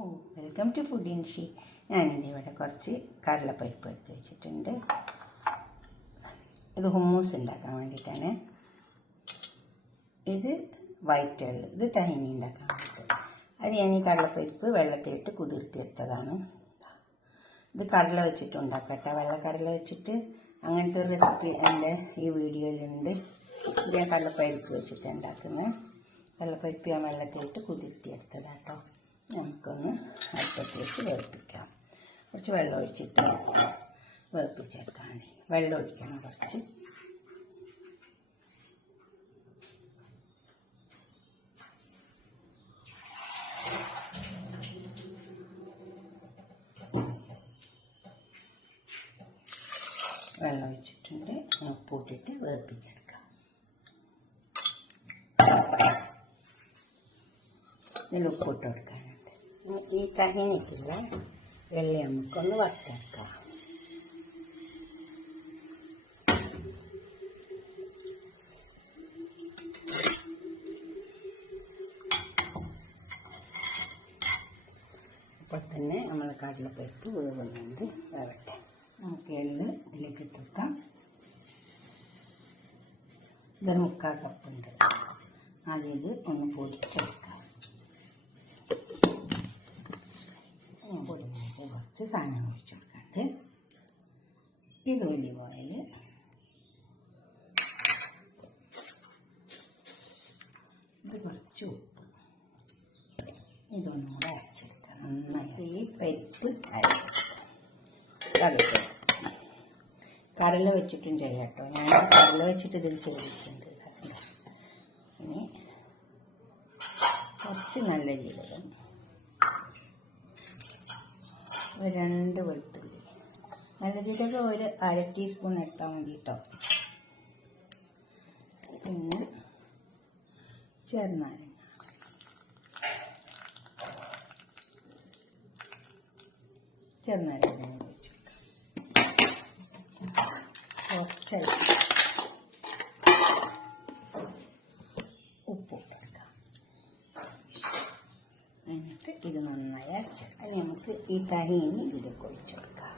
Welcome to food ഇൻഷി. ഞാനിന്നിവിടെ കുറച്ച് കടലപ്പരിപ്പ് എടുത്ത് വെച്ചിട്ടുണ്ട്. ഇത് ഹുമ്മൂസ് ഉണ്ടാക്കാൻ വേണ്ടിയിട്ടാണ്. ഇത് വൈറ്റ് എള്ള്, ഇത് തഹീനി ഉണ്ടാക്കാൻ വേണ്ടിയിട്ട്. അത് ഞാൻ ഈ കടലപ്പരിപ്പ് വെള്ളത്തിലിട്ട് കുതിർത്തിയെടുത്തതാണ്. ഇത് കടല വെച്ചിട്ട് ഉണ്ടാക്കട്ടെ, വെള്ളക്കടല വെച്ചിട്ട്. അങ്ങനത്തെ ഒരു റെസിപ്പി എൻ്റെ ഈ വീഡിയോയിലുണ്ട്. ഇത് ഞാൻ കടലപ്പരിപ്പ് വെച്ചിട്ട് ഉണ്ടാക്കുന്നത്. കടലപ്പരിപ്പ് ഞാൻ വെള്ളത്തിലിട്ട് കുതിർത്തിയെടുത്തതാട്ടോ. നമുക്കൊന്ന് അടുപ്പത്ത് വെച്ച് വേവിപ്പിക്കാം. കുറച്ച് വെള്ളം ഒഴിച്ചിട്ട് വേവിപ്പിച്ചെടുത്താൽ മതി. വെള്ളം ഒഴിക്കണം കുറച്ച്. വെള്ളം ഒഴിച്ചിട്ടുണ്ട്. ഉപ്പിട്ടിട്ട് വേവിപ്പിച്ചെടുക്കാം. ഇതിൽ ഉപ്പിട്ട് കൊടുക്കാനുണ്ട്. ഈ തഹീനിക്കുള്ള വെള്ളി നമുക്കൊന്ന് വറുത്തെടുക്കാം. അപ്പോൾ തന്നെ നമ്മൾ കടലപ്പരിപ്പ് വേവുന്നുണ്ട്. വേവട്ടെ. നമുക്ക് എള്ള് ഇതിലേക്ക് ഇട്ട് വെക്കാം. ഇതൊരു 3/4 കപ്പുണ്ട്. ആദ്യം ഇത് ഒന്ന് പൊടിച്ചെടുക്കാം. പൊടിഞ്ഞിട്ട് കുറച്ച് സാധനം ഒഴിച്ച് കൊടുക്കാണ്ട്. ഇത് ഒലിവ് ഓയിൽ, ഇത് കുറച്ച് ഉപ്പ്, ഇതൊന്നും കൂടെ അരച്ചെടുക്കാം. നന്നായി ഈ പരിപ്പ് അരച്ചെടുക്കാം. കടല വെച്ചിട്ടും ചെയ്യാം കേട്ടോ. ഞാൻ കടല വെച്ചിട്ട് ഇതിൽ ചെയ്തിട്ടുണ്ട്. ഇനി കുറച്ച് നല്ല ജീരകം, 2 വെളുത്തുള്ളി. നല്ല ജീരകം 1/2 ടീസ്പൂൺ എടുത്താൽ മതി കേട്ടോ. പിന്നെ ചെറുനാരങ്ങ, ഒഴിച്ചു കൊടുക്കാം. കുറച്ച് ഉപ്പ് ഇട്ടെടുക്കാം. എന്നിട്ട് ഇത് നന്നായി അരച്ചെടുക്കാം. അത് നമുക്ക് ഈ തഹീനി ഇതിലേക്ക് ഒഴിച്ചു കൊടുക്കാം.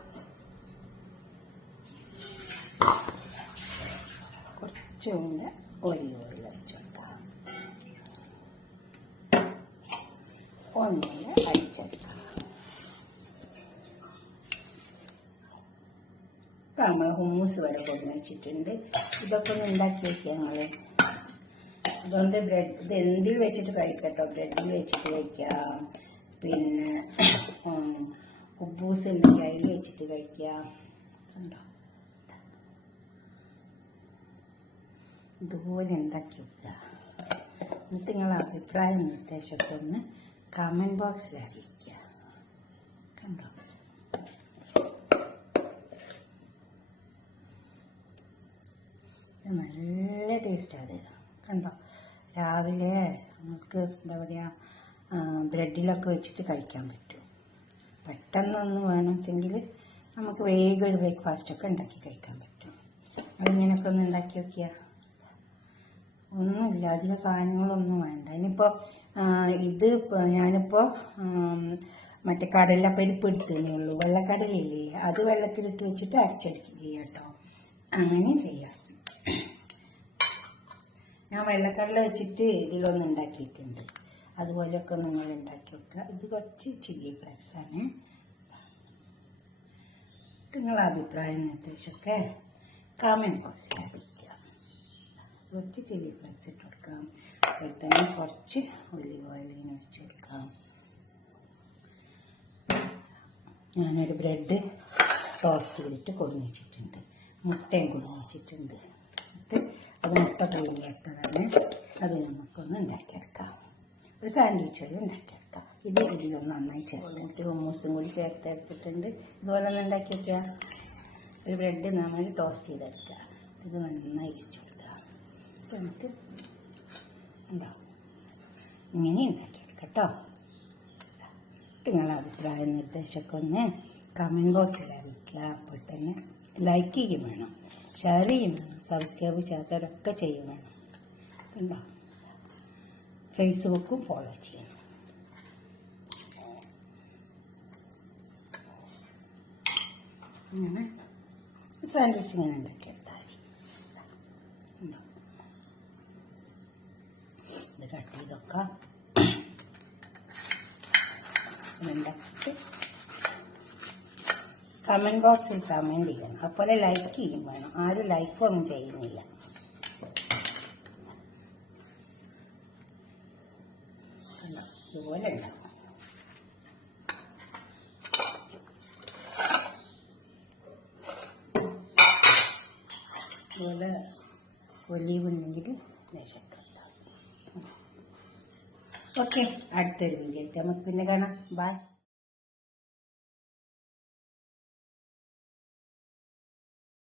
കുറച്ചുകൂടെ ഒലിവ് ഓയിൽ ഒഴിച്ചു കൊടുക്കാം. ഒന്നുകൂടെ അടിച്ചെടുക്കാം. ഇപ്പം നമ്മൾ ഹുമ്മൂസ് വരെ കൊടുന്ന് വെച്ചിട്ടുണ്ട്. ഇതൊക്കെ ഒന്ന് ഉണ്ടാക്കി വയ്ക്കുക നിങ്ങൾ. അതുകൊണ്ട് ബ്രെഡ് ഇത് എന്തിൽ വെച്ചിട്ട് കഴിക്കട്ടോ. ബ്രെഡിൽ വെച്ചിട്ട് കഴിക്കാം. പിന്നെ കുബൂസ് ഉണ്ടെങ്കിൽ അതിൽ വെച്ചിട്ട് കഴിക്കാം. കണ്ടോ, ഇതുപോലെ ഉണ്ടാക്കി വെക്കുക. എന്നിട്ട് നിങ്ങളുടെ അഭിപ്രായം നിർദ്ദേശമൊക്കെ ഒന്ന് കമൻറ്റ് ബോക്സിൽ അറിയിക്കുക. കണ്ടോ, നല്ല ടേസ്റ്റാണ്. അത് കണ്ടോ, രാവിലെ നമുക്ക് എന്താ പറയുക, ബ്രെഡിലൊക്കെ വെച്ചിട്ട് കഴിക്കാൻ പറ്റും. പെട്ടെന്നൊന്ന് വേണമെങ്കിൽ നമുക്ക് വേഗം ഒരു ബ്രേക്ക്ഫാസ്റ്റൊക്കെ ഉണ്ടാക്കി കഴിക്കാൻ പറ്റും. അതിങ്ങനെയൊക്കെ ഒന്ന് ഉണ്ടാക്കി നോക്കിയാൽ ഒന്നുമില്ല, അധികം സാധനങ്ങളൊന്നും വേണ്ട. ഇനിയിപ്പോൾ ഇത് ഞാനിപ്പോൾ മറ്റേ കടലപ്പരിപ്പ് എടുത്തതേ ഉള്ളൂ. വെള്ളക്കടലില്ലേ, അത് വെള്ളത്തിലിട്ട് വെച്ചിട്ട് അരച്ചെടുക്കുക ചെയ്യാം കേട്ടോ. അങ്ങനെ ചെയ്യാം. ഞാൻ വെള്ളക്കടല വെച്ചിട്ട് ഇതിലൊന്നും ഉണ്ടാക്കിയിട്ടുണ്ട്. അതുപോലെയൊക്കെ നിങ്ങൾ ഉണ്ടാക്കി വെക്കുക. ഇത് കുറച്ച് ചില്ലി ഫ്ലേക്സാണ്. നിങ്ങളുടെ അഭിപ്രായം നിർദ്ദേശമൊക്കെ കമൻറ്റ് ബോക്സിൽ അറിയിക്കുക. കുറച്ച് ചില്ലി ഫ്ലേക്സ് ഇട്ട് കൊടുക്കാം. അതുപോലെ തന്നെ കുറച്ച് ഒലിവ് ഓയിലിന് വെച്ച് കൊടുക്കാം. ഞാനൊരു ബ്രെഡ് ടോസ്റ്റ് ചെയ്തിട്ട് കൊടുന്ന് വെച്ചിട്ടുണ്ട്. മുട്ടയും കൊടുന്ന് വെച്ചിട്ടുണ്ട്. അത് മുട്ട പുഴുങ്ങിയെടുത്തതാണ്. അത് നമുക്കൊന്ന് ഉണ്ടാക്കിയെടുക്കാം. ഒരു സാൻഡ്വിച്ച് വരെ ഉണ്ടാക്കിയെടുക്കാം. ഇതിലൊന്ന് നന്നായി ചേർത്തിട്ട് ഹുമ്മൂസും കൂടി ചേർത്തെടുത്തിട്ടുണ്ട്. ഇതുപോലെ ഒന്ന് ഉണ്ടാക്കി വയ്ക്കുക. ഒരു ബ്രെഡ് നമ്മൾ ടോസ്റ്റ് ചെയ്തെടുക്കുക. ഇത് നന്നായി വെച്ച് കൊടുക്കുക. അപ്പോൾ നമുക്ക് ഉണ്ടാവും. ഇങ്ങനെ ഉണ്ടാക്കിയെടുക്കാം കേട്ടോ. നിങ്ങളുടെ അഭിപ്രായ നിർദ്ദേശമൊക്കെ ഒന്ന് കമൻറ്റ് ബോക്സിൽ അറിയിക്കുക. അപ്പോൾ തന്നെ ലൈക്ക് ചെയ്യും വേണം, ഷെയർ ചെയ്യും വേണം, സബ്സ്ക്രൈബ് ചെയ്യാത്തവരൊക്കെ ചെയ്യും വേണം. കണ്ടോ, ഫേസ്ബുക്കും ഫോളോ ചെയ്യണം. ഇങ്ങനെ സാൻഡ്വിച്ച് ഇങ്ങനെ ഉണ്ടാക്കിയെടുത്താൽ മതി. ഇത് കട്ട് ചെയ്തൊക്കെ ഉണ്ടാക്കിയിട്ട് കമൻറ്റ് ബോക്സിൽ കമൻറ്റ് ചെയ്യണം. അതുപോലെ ലൈക്ക് ചെയ്യും വേണം. ആരും ലൈക്കൊന്നും ചെയ്യുന്നില്ല. ഇതുപോലെ ഉണ്ടാവും. അതുപോലെ ഒലീവ് ഉണ്ടെങ്കിൽ ലേശം. ഓക്കെ, അടുത്തൊരു വീഡിയോ നമുക്ക് പിന്നെ കാണാം. ബൈ.